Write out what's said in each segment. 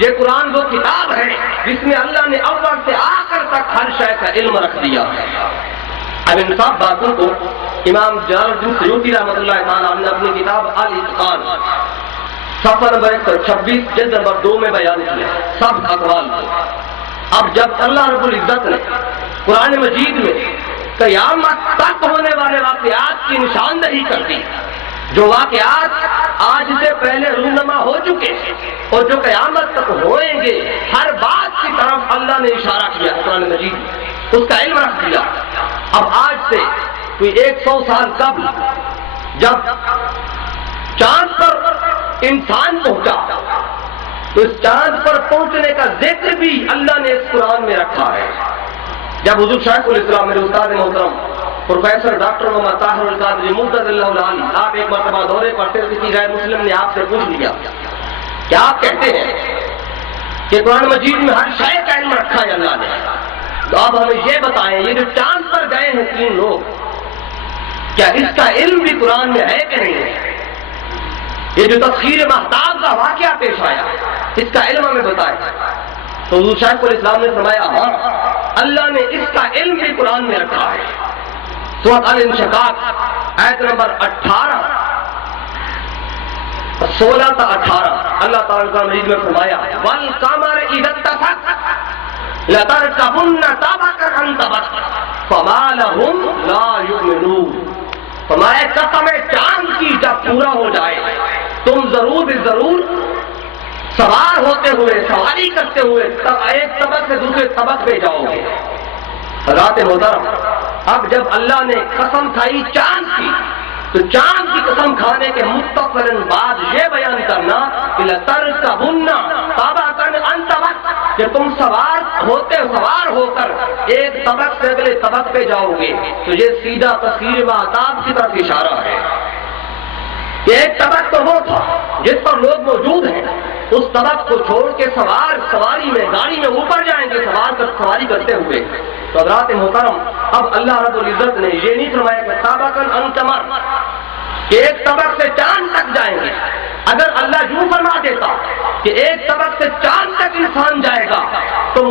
یہ قرآن وہ کتاب ہے جس میں اللہ نے اول سے آخر تک ہر شے کا علم رکھ دیا ہے۔ اب ان سب باتوں کو امام جلال الدین سیوطی رحمۃ اللہ تعالیٰ نے اپنی کتاب الاتقان صفحہ نمبر 126 جلد نمبر 2 میں بیان کیا سب اقوال کو۔ اب جب اللہ رب العزت نے قرآن مجید میں قیامت تک ہونے والے واقعات کی نشاندہی کر دی، جو واقعات آج سے پہلے رونما ہو چکے اور جو قیامت تک ہوئیں گے، ہر بات کی طرف اللہ نے اشارہ کیا قرآن مجید میں، اس کا علم رکھ دیا۔ اب آج سے کوئی 100 سال قبل جب چاند پر انسان پہنچا تو اس چاند پر پہنچنے کا ذکر بھی اللہ نے اس قرآن میں رکھا ہے۔ جب حضور شیخ الاسلام میرے استاد محترم پروفیسر ڈاکٹر محمد طاہر القادری مدد اللہ علیہ، آپ ایک مرتبہ دورے پر تھے، کسی غیر مسلم نے آپ سے پوچھ لیا کہ آپ کہتے ہیں کہ قرآن مجید میں ہر شے کا علم رکھا ہے اللہ نے، تو آپ ہمیں یہ بتائیں یہ جو چاند پر گئے ہیں 3 لوگ، کیا اس کا علم بھی قرآن میں ہے کہ نہیں ہے؟ یہ جو تسخیر مہتاب کا واقعہ پیش آیا اس کا علم ہمیں بتائیں۔ تو حضور شیخ الاسلام نے فرمایا ہاں، اللہ نے اس کا علم بھی قرآن میں رکھا ہے۔ سورۃ الانشقاق آیت نمبر 18 16 تا 18 اللہ تعالیٰ نے مجید میں فرمایا والقمر اذا اتسق لتركبن طبقا عن طبق فما لهم لا يؤمنون۔ فرمایا قسم چاند کی جب پورا ہو جائے تم ضرور سوار ہوتے ہوئے سواری کرتے ہوئے ایک طبق سے دوسرے طبق پہ جاؤ گے۔ حضرات محترم، اب جب اللہ نے قسم کھائی چاند کی تو چاند کی قسم کھانے کے مستقبلاً بعد یہ بیان کرنا کہ لترکبن طبقا عن طبق، کہ تم سوار ہو کر ایک طبق سے اگلے طبق پہ جاؤ گے، تو یہ سیدھا تسخیر مہتاب کی طرف اشارہ ہے۔ ایک طبق تو وہ تھا جس پر لوگ موجود ہیں، اس طبق کو چھوڑ کے سواری میں گاڑی میں اوپر جائیں گے سواری کرتے ہوئے۔ تو حضرات محترم، اب اللہ رب العزت نے یہ نہیں فرمایا کہ طبقا عن قمر، کہ ایک طبق سے چاند تک جائیں گے۔ اگر اللہ یوں فرما دیتا کہ ایک طبق سے چاند تک انسان جائے گا تو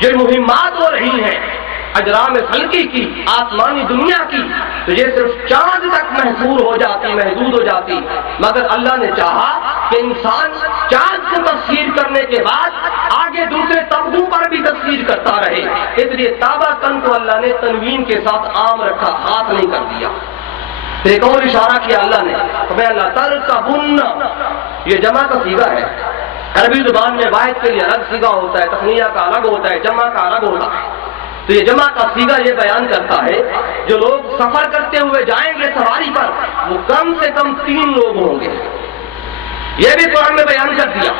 جو مہمات ہو رہی ہیں اجرام فلکی کی، آسمانی دنیا کی، تو یہ صرف چاند تک محدود ہو جاتی، مگر اللہ نے چاہا کہ انسان چاند کو تسخیر کرنے کے بعد آگے دوسرے طبقوں پر بھی تسخیر کرتا رہے، اس لیے طبقاً کو اللہ نے تنوین کے ساتھ عام رکھا، خاص نہیں کر دیا۔ پھر ایک اور اشارہ کیا اللہ نے، اللہ ترکبن، یہ جمع کا صیغہ ہے۔ عربی زبان میں واحد کے لیے الگ صیغہ ہوتا ہے، تثنیہ کا الگ ہوتا ہے، جمع کا الگ ہوتا ہے۔ تو یہ جمع کا صیغہ یہ بیان کرتا ہے جو لوگ سفر کرتے ہوئے جائیں گے سواری پر وہ کم سے کم 3 لوگ ہوں گے، یہ بھی قرآن میں بیان کر دیا۔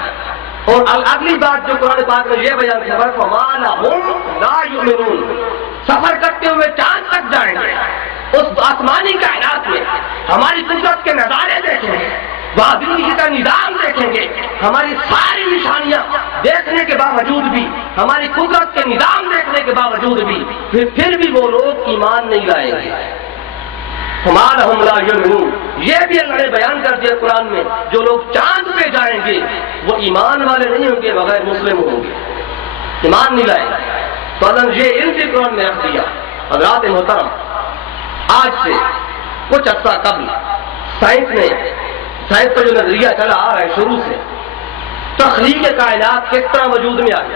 اور اگلی بات جو قرآن پاک میں یہ بیان کیا فما لهم لا يؤمنون، سفر کرتے ہوئے چاند تک جائیں گے، اس آسمانی کائنات میں ہماری قدرت کے نظارے دیکھیں گے، وہاں زندگی کا نظام دیکھیں گے، ہماری ساری نشانیاں دیکھنے کے باوجود بھی، ہماری قدرت کے نظام دیکھنے کے باوجود بھی پھر بھی وہ لوگ ایمان نہیں لائیں گے۔ فما لهم لا يؤمنون، یہ بھی اللہ نے بیان کر دیا قرآن میں، جو لوگ چاند پہ جائیں گے وہ ایمان والے نہیں ہوں گے، بغیر مسلم ہوں گے، ایمان نہیں لائیں گے۔ تو اللہ نے یہ علم بھی قرآن میں رکھ دیا۔ حضرات محترم، آج سے کچھ عرصہ قبل سائنس کا جو نظریہ چلا آ رہا ہے شروع سے، تخلیق کائنات کس طرح وجود میں آئی،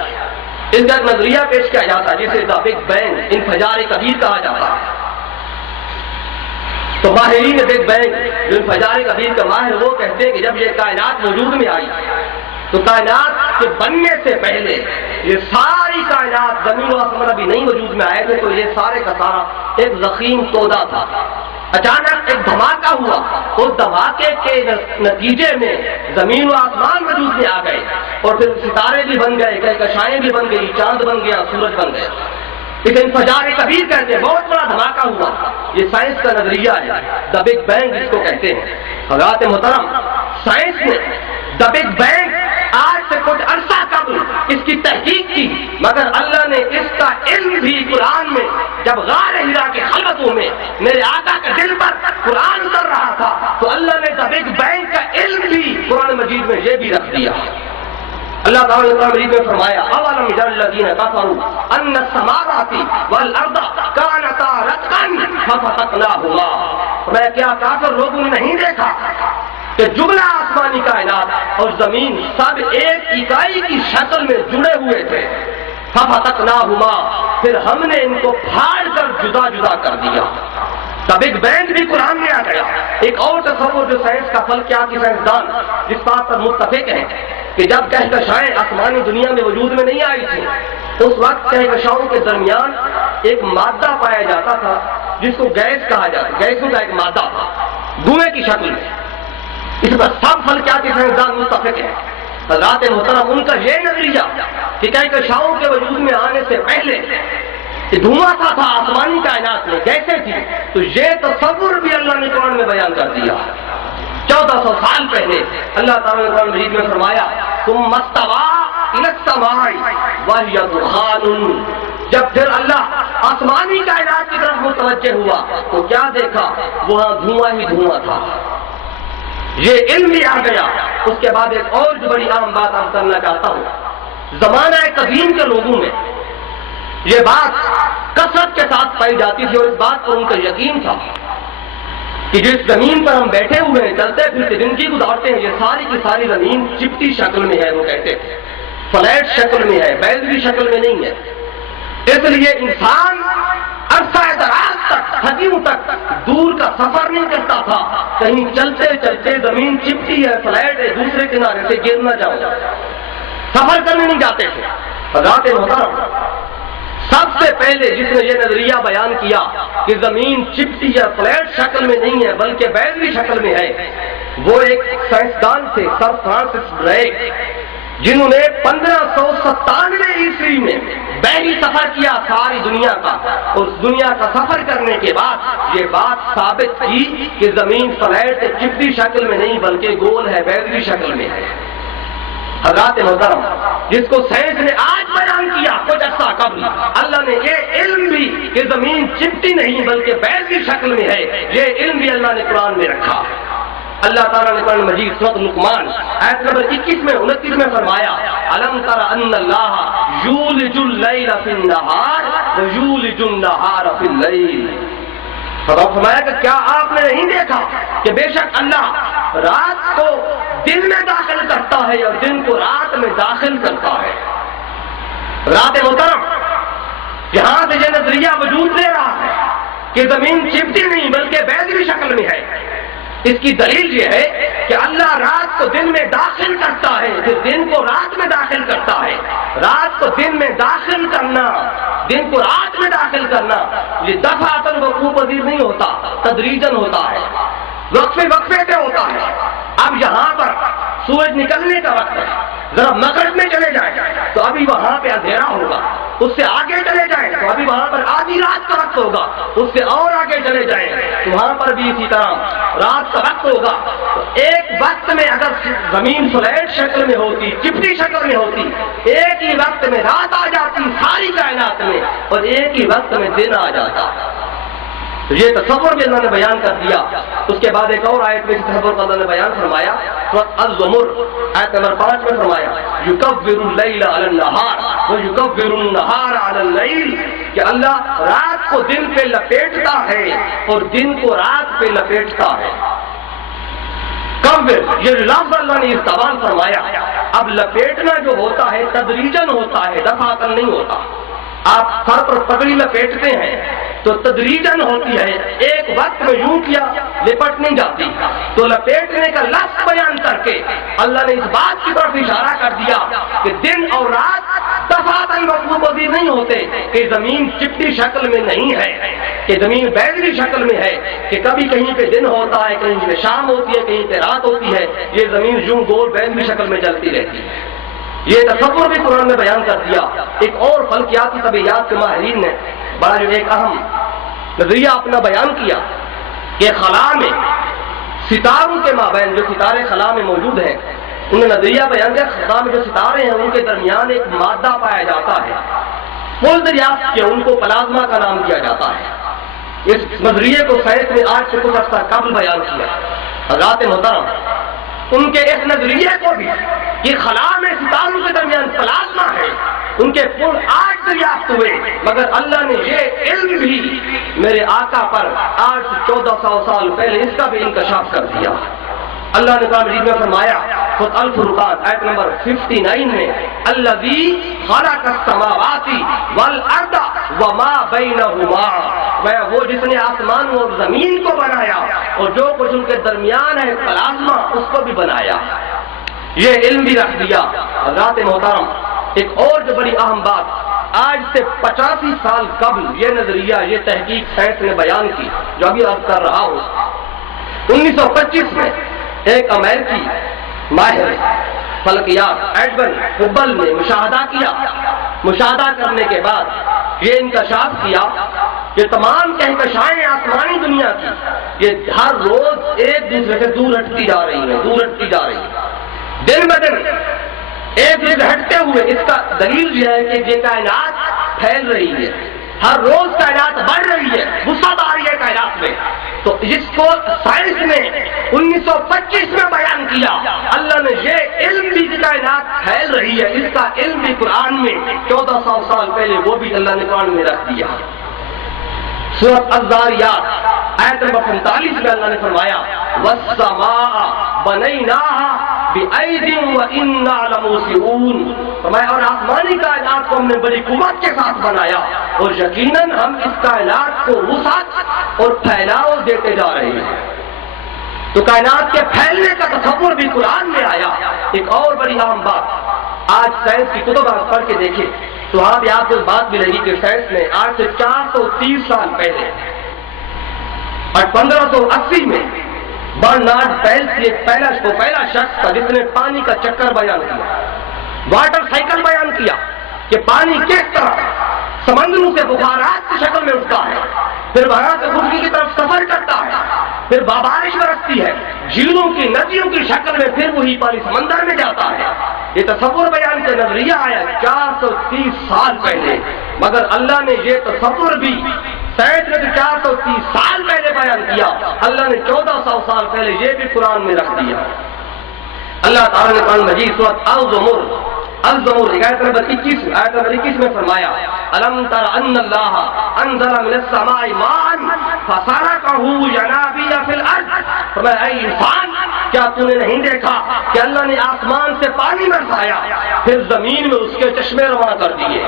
اس کا ایک نظریہ پیش کیا جاتا ہے جسے دا بگ بینگ، انفجار کبیر کہا جاتا ہے۔ تو ماہرین بگ بینگ جو انفجار کبیر کا ماہر وہ کہتے ہیں کہ جب یہ کائنات وجود میں آئی تو کائنات کے بننے سے پہلے یہ ساری کائنات زمین و آسمان ابھی نہیں وجود میں آئے تھے، تو یہ سارے کا سارا ایک ضخیم تودا تھا۔ اچانک ایک دھماکہ ہوا، اس دھماکے کے نتیجے میں زمین و آسمان وجود میں آ گئے، اور پھر ستارے بھی بن گئے، کہکشائیں بھی بن گئی، چاند بن گیا، سورج بن گیا۔ اسے انفجار کبیر کہتے ہیں، بہت بڑا دھماکہ ہوا۔ یہ سائنس کا نظریہ ہے، دا بگ بینگ جس کو کہتے ہیں۔ حضرات محترم، سائنس نے دا بگ بینگ آج سے کچھ عرصہ قبل اس کی تحقیق کی، مگر اللہ نے اس کا علم بھی قرآن میں، جب غار حرا کے خلوتوں میں میرے آقا کے دل پر قرآن اتر رہا تھا تو اللہ نے دا بگ بینگ کا علم بھی قرآن مجید میں یہ بھی رکھ دیا۔ اللہ تعالیٰ نے قرآن مجید میں فرمایا اولم یری الذین کفروا ان السماوات والارض کانتا رتقا ففتقناہما، میں کیا کافر لوگوں نے نہیں دیکھا کہ جملہ آسمانی کائنات اور زمین سب ایک اکائی کی شکل میں جڑے ہوئے تھے، ففتقناہما، پھر ہم نے ان کو پھاڑ کر جدا جدا کر دیا۔ تب بگ بینگ بھی قرآن میں آ گیا۔ ایک اور تصور جو سائنس کا فلکیاتی سائنسدان جس بات پر متفق ہیں کہ جب کہکشائیں آسمانی دنیا میں وجود میں نہیں آئی تھی، اس وقت کہکشاؤں کے درمیان ایک مادہ پایا جاتا تھا جس کو گیس کہا جاتا، گیسوں کا ایک مادہ تھا دھوئیں کی شکل میں۔ اس پر سب فلکیاتی سائنسدان متفق ہیں۔ حضرات محترم، ان کا یہ نظریہ کہ کہکشاؤں کے وجود میں آنے سے پہلے دھواں تھا آسمانی کائنات میں، کیسے تھی، تو یہ تصور بھی اللہ نے قرآن میں بیان کر دیا۔ 1400 سال پہلے اللہ تعالیٰ نے قرآن مجید میں فرمایا ثم استوى الى السماء وهي دخان، جب پھر اللہ آسمانی کائنات کی طرف متوجہ ہوا تو کیا دیکھا، وہاں دھواں ہی دھواں تھا۔ یہ علم بھی آ گیا۔ اس کے بعد ایک اور جو بڑی عام بات آپ کرنا چاہتا ہوں، زمانہ قدیم کے لوگوں میں یہ بات کثرت کے ساتھ پائی جاتی تھی اور اس بات پر ان کا یقین تھا کہ جس زمین پر ہم بیٹھے ہوئے ہیں، چلتے پھرتے زندگی گزارتے ہیں، یہ ساری کی ساری زمین چپٹی شکل میں ہے، وہ کہتے تھے فلیٹ شکل میں ہے، بیلوی شکل میں نہیں ہے۔ اس لیے انسان عرصہ دراز تک، صدیوں تک دور کا سفر نہیں کرتا تھا، کہیں چلتے چلتے زمین چپٹی ہے، فلیٹ ہے، دوسرے کنارے سے گر نہ جاؤ، سفر کرنے نہیں جاتے تھے۔ حضرات محترم، سب سے پہلے جس نے یہ نظریہ بیان کیا کہ زمین چپٹی یا فلیٹ شکل میں نہیں ہے بلکہ بیلوی شکل میں ہے، وہ ایک سائنسدان تھے سر فرانسس ڈریک، جنہوں نے 1597 عیسوی میں بحری سفر کیا ساری دنیا کا، اور دنیا کا سفر کرنے کے بعد یہ بات ثابت کی کہ زمین فلیٹ چپٹی شکل میں نہیں بلکہ گول ہے، بیلوی شکل میں ہے۔ حضرات محترم، جس کو سائنس نے آج بیان کیا کچھ عرصہ قبل، اللہ نے یہ علم بھی کہ زمین چپٹی نہیں بلکہ بیلوی شکل میں ہے، یہ علم بھی اللہ نے قرآن میں رکھا۔ اللہ تعالیٰ نے قرآن مجید سورۃ لقمان آیت نمبر 21 میں 29 میں فرمایا الم تر ان اللہ یولج اللیل فی النہار ویولج النہار فی اللیل، فرمایا کہ کیا آپ نے نہیں دیکھا کہ بے شک اللہ رات کو دن میں داخل کرتا ہے اور دن کو رات میں داخل کرتا ہے۔ رات محترم، یہاں سے یہ نظریہ وجود دے رہا ہے کہ زمین چپٹی نہیں بلکہ بیلوی شکل میں ہے۔ اس کی دلیل یہ ہے کہ اللہ رات کو دن میں داخل کرتا ہے، پھر دن کو رات میں داخل کرتا ہے۔ رات کو دن میں داخل کرنا، دن کو رات میں داخل کرنا، یہ دفعتاً وقوع پذیر نہیں ہوتا، تدریجاً ہوتا ہے، وقفے وقفے پہ ہوتا ہے۔ اب یہاں پر سورج نکلنے کا وقت ہے، ذرا مغرب میں چلے جائیں تو ابھی وہاں پہ اندھیرا ہوگا، اس سے آگے چلے جائیں تو ابھی وہاں پر آدھی رات کا وقت ہوگا، اس سے اور آگے چلے جائیں تو وہاں پر بھی اسی طرح رات کا وقت ہوگا۔ تو ایک وقت میں اگر زمین فلیٹ شکل میں ہوتی، چپٹی شکل میں ہوتی، ایک ہی وقت میں رات آ جاتی ساری کائنات میں اور ایک ہی وقت میں دن آ جاتا۔ تو یہ تصور بھی اللہ نے بیان کر دیا۔ اس کے بعد ایک اور آیت میں تصور کا اللہ نے بیان فرمایا، سورۃ الزمر آیت نمبر 5 میں فرمایا یکبر اللیل علی النہار ویکبر النہار علی اللیل، کہ اللہ رات کو دن پہ لپیٹتا ہے اور دن کو رات پہ لپیٹتا ہے۔ کبر، یہ لفظ اللہ نے استعمال فرمایا۔ اب لپیٹنا جو ہوتا ہے تدریجاً ہوتا ہے، دفعتاً نہیں ہوتا۔ آپ سر پر پگڑی لپیٹتے ہیں تو تدریجاً ہوتی ہے، ایک وقت میں یوں کیا لپٹ نہیں جاتی۔ تو لپیٹنے کا لفظ بیان کر کے اللہ نے اس بات کی طرف اشارہ کر دیا کہ دن اور رات دفعتاً وقوع پذیر نہیں ہوتے، کہ زمین چپٹی شکل میں نہیں ہے، کہ زمین بیلوی شکل میں ہے، کہ کبھی کہیں پہ دن ہوتا ہے، کہیں پہ شام ہوتی ہے، کہیں پہ رات ہوتی ہے، یہ زمین یوں گول بیلوی شکل میں چلتی رہتی ہے۔ یہ تصور بھی قرآن نے بیان کر دیا۔ ایک اور فلکیاتی طبیعیات کے ماہرین نے بڑا جو ایک اہم نظریہ اپنا بیان کیا کہ خلا میں ستاروں کے مابین، جو ستارے خلا میں موجود ہیں، انہوں نے نظریہ بیان کیا خلا میں جو ستارے ہیں ان کے درمیان ایک مادہ پایا جاتا ہے، پول دریافت کیا، ان کو پلازما کا نام دیا جاتا ہے۔ اس نظریے کو سائنس نے آج سے کچھ عرصہ قبل بیان کیا۔ حضرات محترم، ان کے اس نظریے کو بھی کہ خلا میں ستاروں کے درمیان پلازما ہے، ان کے پل آج دریافت ہوئے، مگر اللہ نے یہ علم بھی میرے آقا پر آج 1400 سال پہلے اس کا بھی انکشاف کر دیا۔ اللہ نے قرآن مجید میں فرمایا سورۃ الفرقان آیت نمبر 59 میں الذی خلق السماوات والارض وما بینہما، وہ جس نے آسمان اور زمین کو بنایا اور جو کچھ ان کے درمیان ہے پلازما اس کو بھی بنایا، یہ علم بھی رکھ دیا۔ حضرات محترم، ایک اور جو بڑی اہم بات آج سے 85 سال قبل یہ نظریہ، یہ تحقیق سائنس نے بیان کی جو ابھی عرض کر رہا ہوں۔ 1925 میں ایک امریکی ماہر فلکیات ایڈون ہبل نے مشاہدہ کیا، مشاہدہ کرنے کے بعد یہ انکشاف کیا کہ تمام کہکشائیں آسمانی دنیا کی یہ ہر روز ایک دوسرے سے دور ہٹتی جا رہی ہیں، دور ہٹتی جا رہی ہیں، دن بدن ایک دوسرے سے ہٹتے ہوئے۔ اس کا دلیل یہ ہے کہ یہ کائنات پھیل رہی ہے، ہر روز کائنات بڑھ رہی ہے، وسعت آ رہی ہے کائنات میں۔ تو جس کو سائنس نے 1925 میں بیان کیا، اللہ نے یہ علم بھی کائنات پھیل رہی ہے، اس کا علم بھی قرآن میں 1400 سال پہلے وہ بھی اللہ نے قرآن میں رکھ دیا۔ سورۃ الذاریات آیت نمبر 45 میں اللہ نے فرمایا والسماء بنیناها بأید وإنا لموسعون، فرمایا اور آسمانی کائنات کو ہم نے بڑی قوت کے ساتھ بنایا اور یقیناً ہم اس کائنات کو وسعت اور پھیلاؤ دیتے جا رہے ہیں۔ تو کائنات کے پھیلنے کا تصور بھی قرآن میں آیا۔ ایک اور بڑی اہم بات، آج سائنس کی کتب پڑھ کے دیکھیں تو وہاں پہ آپ کو بات ملے گی کہ سائنس نے آج سے 430 سال پہلے اور 1580 میں برنارڈ بیل ایک پہلا شخص تھا جس نے پانی کا چکر بیان کیا، واٹر سائیکل بیان کیا کہ پانی کس طرح سمندروں سے بخارات کی شکل میں اٹھتا ہے، پھر وہاں سے خشکی کی طرف سفر کرتا ہے، پھر بارش برستی ہے، جھیلوں کی ندیوں کی شکل میں، پھر وہی پانی سمندر میں جاتا ہے۔ یہ تصور بیان کا نظریہ آیا 430 سال پہلے، مگر اللہ نے یہ تصور بھی سائنس نے 430 سال پہلے بیان کیا، اللہ نے 1400 سال پہلے یہ بھی قرآن میں رکھ دیا۔ اللہ تعالیٰ نے قرآن مجید سورۃ الزمر آیت نمبر 21 میں فرمایا الم تر ان اللہ انزل من السماء ماء فسلكه ينابيع في الارض، فرمایا اے انسان کیا تو نے نہیں دیکھا کہ اللہ نے آسمان سے پانی برسایا پھر زمین میں اس کے چشمے رواں کر دیے،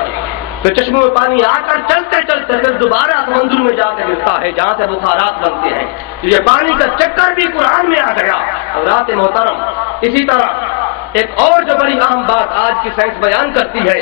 پھر چشمے میں پانی آ کر چلتے چلتے پھر دوبارہ سمندر میں جا کے ملتا ہے جہاں سے بخارات بنتے ہیں۔ یہ پانی کا چکر بھی قرآن میں آ گیا۔ حضرات محترم، اسی طرح ایک اور جو بڑی اہم بات آج کی سائنس بیان کرتی ہے